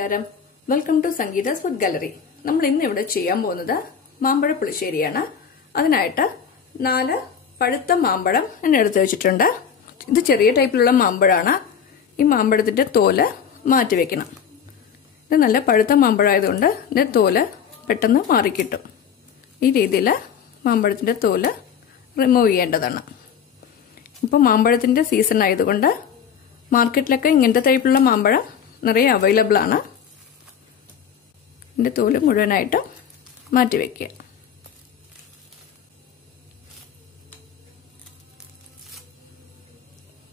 നമസ്കാരം. Welcome to Sangeetha's food gallery. നമ്മൾ ഇന്ന് ഇവിടെ ചെയ്യാൻ പോകുന്നത് മാമ്പഴ പുളിശ്ശേരിയാണ്. അതിനായിട്ട് 4 പഴുത്ത മാമ്പഴം എന്നെ എടുത്തു വെച്ചിട്ടുണ്ട്. ഇത് ചെറിയ ടൈപ്പിലുള്ള മാമ്പഴമാണ്. ഈ മാമ്പഴത്തിന്റെ തോല് മാറ്റി വെക്കണം. ഇത് നല്ല പഴുത്ത മാമ്പഴമായതുകൊണ്ട് ഇതിന്റെ തോല് പെട്ടെന്ന് മാറിക്കിട്ടും. ഈ രീതിയിൽ മാമ്പഴത്തിന്റെ തോല് റിമൂവ് ചെയ്യേണ്ടതാണ്. ഇപ്പോൾ മാമ്പഴത്തിന്റെ സീസൺ ആയതുകൊണ്ട് മാർക്കറ്റിലൊക്കെ ഇങ്ങനത്തെ ടൈപ്പിലുള്ള മാമ്പഴം നിറയെ അവൈലബിൾ ആണ്. ഇതിന്റെ തോല് മുഴുവനായിട്ട് മാറ്റിവെക്കുക.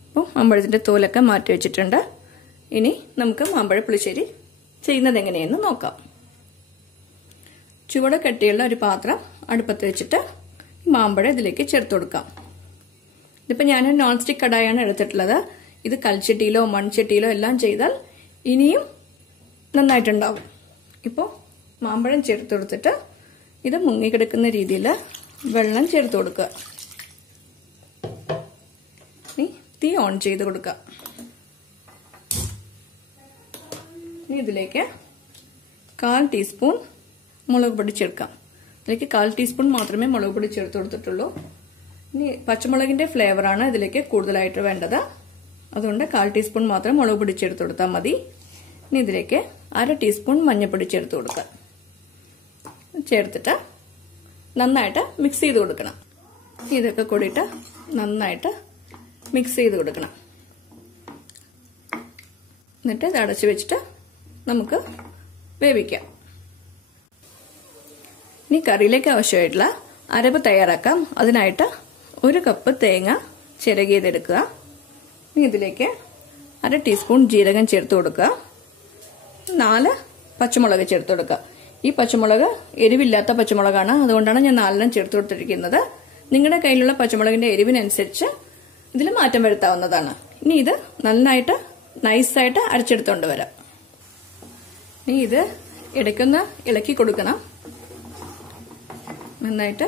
അപ്പോൾ മാമ്പഴത്തിന്റെ തോലൊക്കെ മാറ്റി വെച്ചിട്ടുണ്ട്. ഇനി നമുക്ക് മാമ്പഴ പുളിശ്ശേരി ചെയ്യുന്നത് എങ്ങനെയെന്ന് നോക്കാം. ചുവട് കട്ടിയുള്ള ഒരു പാത്രം അടുപ്പത്ത് വെച്ചിട്ട് മാമ്പഴം ഇതിലേക്ക് ചേർത്ത് കൊടുക്കാം. ഇതിപ്പോൾ ഞാൻ നോൺ സ്റ്റിക്ക് കടായാണ് എടുത്തിട്ടുള്ളത്. ഇത് കൽച്ചട്ടിയിലോ മൺചട്ടിയിലോ എല്ലാം ചെയ്താൽ ഇനിയും നന്നായിട്ടുണ്ടാവും. ഇപ്പോൾ മാമ്പഴം ചേർത്ത് കൊടുത്തിട്ട് ഇത് മുങ്ങിക്കിടക്കുന്ന രീതിയിൽ വെള്ളം ചേർത്ത് കൊടുക്കുക. ഇനി തീ ഓൺ ചെയ്ത് കൊടുക്കുക. ഇനി ഇതിലേക്ക് 1/4 ടീസ്പൂൺ മുളക് പൊടി ചേർക്കാം. ഇതിലേക്ക് 1/4 ടീസ്പൂൺ മാത്രമേ മുളക് പൊടി ചേർത്ത് കൊടുത്തിട്ടുള്ളൂ. ഇനി പച്ചമുളകിന്റെ ഫ്ലേവറാണ് ഇതിലേക്ക് കൂടുതലായിട്ട് വേണ്ടത്. അതുകൊണ്ട് 1/4 ടീസ്പൂൺ മാത്രം മുളക് പൊടി ചേർത്ത് കൊടുത്താൽ മതി. ഇനി ഇതിലേക്ക് 1/2 ടീസ്പൂൺ മഞ്ഞൾപ്പൊടി ചേർത്ത് കൊടുക്കുക. ചേർത്തിട്ട് നന്നായിട്ട് മിക്സ് ചെയ്ത് കൊടുക്കണം. ഇതൊക്കെ കൂടിയിട്ട് നന്നായിട്ട് മിക്സ് ചെയ്ത് കൊടുക്കണം. എന്നിട്ട് ഇത് അടച്ചു വെച്ചിട്ട് നമുക്ക് വേവിക്കാം. ഇനി കറിയിലേക്ക് ആവശ്യമായിട്ടുള്ള അരപ്പ് തയ്യാറാക്കാം. അതിനായിട്ട് 1 കപ്പ് തേങ്ങ ചിരകിയതെടുക്കുക. ഇനി ഇതിലേക്ക് 1/2 ടീസ്പൂൺ ജീരകം ചേർത്ത് കൊടുക്കുക. 4 പച്ചമുളക് ചേർത്ത് കൊടുക്കുക. ഈ പച്ചമുളക് എരിവില്ലാത്ത പച്ചമുളകാണ്. അതുകൊണ്ടാണ് ഞാൻ 4 ചേർത്ത് കൊടുത്തിരിക്കുന്നത്. നിങ്ങളുടെ കയ്യിലുള്ള പച്ചമുളകിന്റെ എരിവിനനുസരിച്ച് ഇതിൽ മാറ്റം വരുത്താവുന്നതാണ്. ഇനി ഇത് നന്നായിട്ട് നൈസായിട്ട് അരച്ചെടുത്തോണ്ട് വരാം. ഇനി ഇത് ഇടയ്ക്കൊന്ന് ഇളക്കി കൊടുക്കണം. നന്നായിട്ട്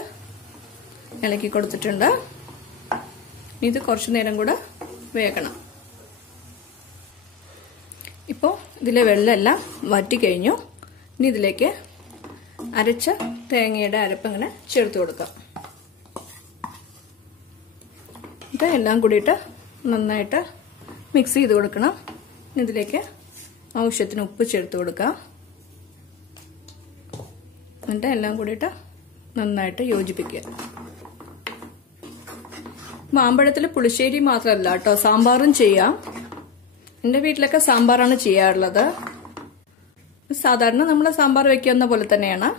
ഇളക്കി കൊടുത്തിട്ടുണ്ട്. ഇത് കുറച്ചു നേരം കൂടെ വേകണം. ഇപ്പോൾ ഇതിലെ വെള്ളമെല്ലാം വറ്റിക്കഴിഞ്ഞു. ഇനി ഇതിലേക്ക് അരച്ച തേങ്ങയുടെ അരപ്പ് ഇങ്ങനെ ചേർത്ത് കൊടുക്കാം. ഇതെല്ലാം കൂടിയിട്ട് നന്നായിട്ട് മിക്സ് ചെയ്ത് കൊടുക്കണം. ഇതിലേക്ക് ആവശ്യത്തിന് ഉപ്പ് ചേർത്ത് കൊടുക്കാം. എന്നിട്ട് എല്ലാം കൂടിയിട്ട് നന്നായിട്ട് യോജിപ്പിക്കുക. മാമ്പഴത്തിൽ പുളിശ്ശേരി മാത്രമല്ല കേട്ടോ, സാമ്പാറും ചെയ്യാം. എന്റെ വീട്ടിലൊക്കെ സാമ്പാറാണ് ചെയ്യാറുള്ളത്. സാധാരണ നമ്മൾ സാമ്പാർ വെക്കുന്ന പോലെ തന്നെയാണ്.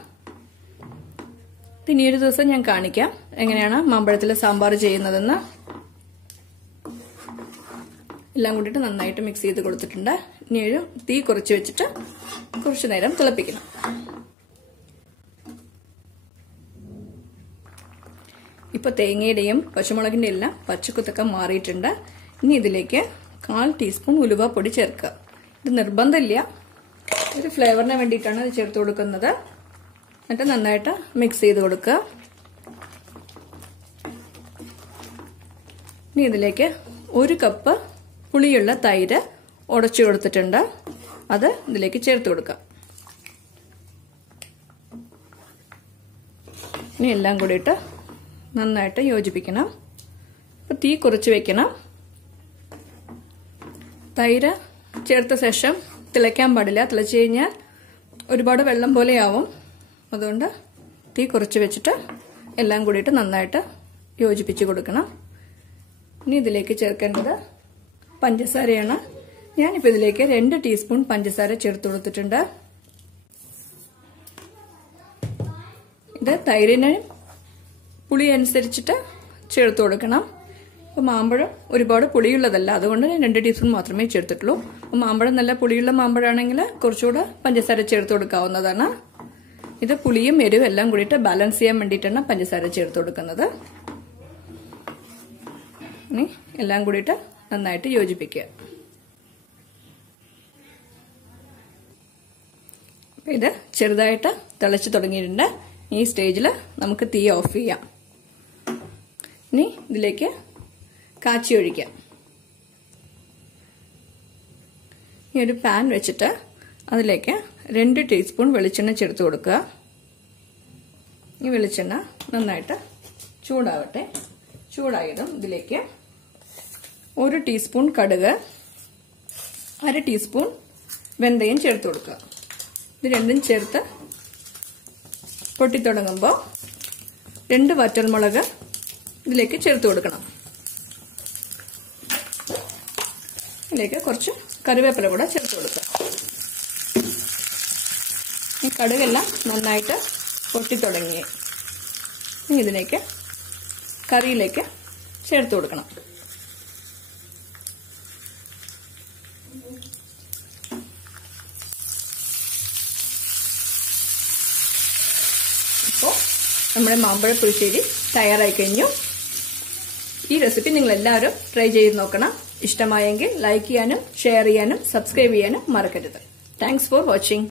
ഇനിയൊരു ദിവസം ഞാൻ കാണിക്കാം എങ്ങനെയാണ് മാമ്പഴത്തിൽ സാമ്പാർ ചെയ്യുന്നതെന്ന്. എല്ലാം കൂടിയിട്ട് നന്നായിട്ട് മിക്സ് ചെയ്ത് കൊടുത്തിട്ടുണ്ട്. ഇനി ഒരു തീ കുറച്ച് വെച്ചിട്ട് കുറച്ചു നേരം തിളപ്പിക്കണം. ഇപ്പൊ തേങ്ങയുടെയും പച്ചമുളകിന്റെ എല്ലാം പച്ചക്കുത്തൊക്കെ മാറിയിട്ടുണ്ട്. ഇനി ഇതിലേക്ക് 1/4 ടീസ്പൂൺ ഉലുവ പൊടി ചേർക്കുക. ഇത് നിർബന്ധമില്ല, ഒരു ഫ്ലേവറിന് വേണ്ടിയിട്ടാണ് ഇത് ചേർത്ത് കൊടുക്കുന്നത്. എന്നിട്ട് നന്നായിട്ട് മിക്സ് ചെയ്ത് കൊടുക്കുക. ഇനി ഇതിലേക്ക് 1 കപ്പ് പുളിയുള്ള തൈര് ഉടച്ചു കൊടുത്തിട്ടുണ്ട്. അത് ഇതിലേക്ക് ചേർത്ത് കൊടുക്കുക. ഇനി എല്ലാം കൂടിയിട്ട് നന്നായിട്ട് യോജിപ്പിക്കണം. ഇപ്പൊ തീ കുറച്ച് വെക്കണം. തൈര് ചേർത്ത ശേഷം തിളയ്ക്കാൻ പാടില്ല. തിളച്ചു കഴിഞ്ഞാൽ ഒരുപാട് വെള്ളം പോലെയാവും. അതുകൊണ്ട് തീ കുറച്ച് വെച്ചിട്ട് എല്ലാം കൂടിയിട്ട് നന്നായിട്ട് യോജിപ്പിച്ച് കൊടുക്കണം. ഇനി ഇതിലേക്ക് ചേർക്കേണ്ടത് പഞ്ചസാരയാണ്. ഞാനിപ്പോൾ ഇതിലേക്ക് 2 ടീസ്പൂൺ പഞ്ചസാര ചേർത്ത് കൊടുത്തിട്ടുണ്ട്. ഇത് തൈരിന് പുളി അനുസരിച്ചിട്ട് ചേർത്ത് കൊടുക്കണം. അപ്പോൾ മാമ്പഴം ഒരുപാട് പുളിയുള്ളതല്ല, അതുകൊണ്ട് ഞാൻ 2 ടീസ്പൂൺ മാത്രമേ ചേർത്തിട്ടുള്ളൂ. അപ്പോൾ മാമ്പഴം നല്ല പുളിയുള്ള മാമ്പഴമാണെങ്കിൽ കുറച്ചുകൂടെ പഞ്ചസാര ചേർത്ത് കൊടുക്കാവുന്നതാണ്. ഇത് പുളിയും എരിവും എല്ലാം കൂടിയിട്ട് ബാലൻസ് ചെയ്യാൻ വേണ്ടിയിട്ടാണ് പഞ്ചസാര ചേർത്ത് കൊടുക്കുന്നത്. ഇനി എല്ലാം കൂടിയിട്ട് നന്നായിട്ട് യോജിപ്പിക്കുക. ഇത് ചെറുതായിട്ട് തിളച്ച് തുടങ്ങിയിട്ടുണ്ട്. ഈ സ്റ്റേജിൽ നമുക്ക് തീ ഓഫ് ചെയ്യാം. ഇനി ഇതിലേക്ക് കാച്ചി ഒഴിക്കാം. ഈ ഒരു പാൻ വെച്ചിട്ട് അതിലേക്ക് 2 ടീസ്പൂൺ വെളിച്ചെണ്ണ ചേർത്ത് കൊടുക്കുക. ഈ വെളിച്ചെണ്ണ നന്നായിട്ട് ചൂടാവട്ടെ. ചൂടായതും ഇതിലേക്ക് 1 ടീസ്പൂൺ കടുക്, 1/2 ടീസ്പൂൺ വെന്തയം ചേർത്ത് കൊടുക്കുക. ഇത് രണ്ടും ചേർത്ത് പൊട്ടിത്തുടങ്ങുമ്പോൾ 2 വറ്റൽമുളക് ഇതിലേക്ക് ചേർത്ത് കൊടുക്കണം. ഇതിലേക്ക് കുറച്ച് കറിവേപ്പില കൂടെ ചേർത്ത് കൊടുക്കുക. ഈ കടുകെല്ലാം നന്നായിട്ട് പൊട്ടിത്തുടങ്ങി ഇതിലേക്ക് കറിയിലേക്ക് ചേർത്ത് കൊടുക്കണം. ഇപ്പോൾ നമ്മുടെ മാമ്പഴ പുളിശ്ശേരി തയ്യാറായി കഴിഞ്ഞു. ഈ റെസിപ്പി നിങ്ങൾ എല്ലാവരും ട്രൈ ചെയ്ത് നോക്കണം. ഇഷ്ടമായെങ്കിൽ ലൈക്ക് ചെയ്യാനും ഷെയർ ചെയ്യാനും സബ്സ്ക്രൈബ് ചെയ്യാനും മറക്കരുത്. Thanks for watching.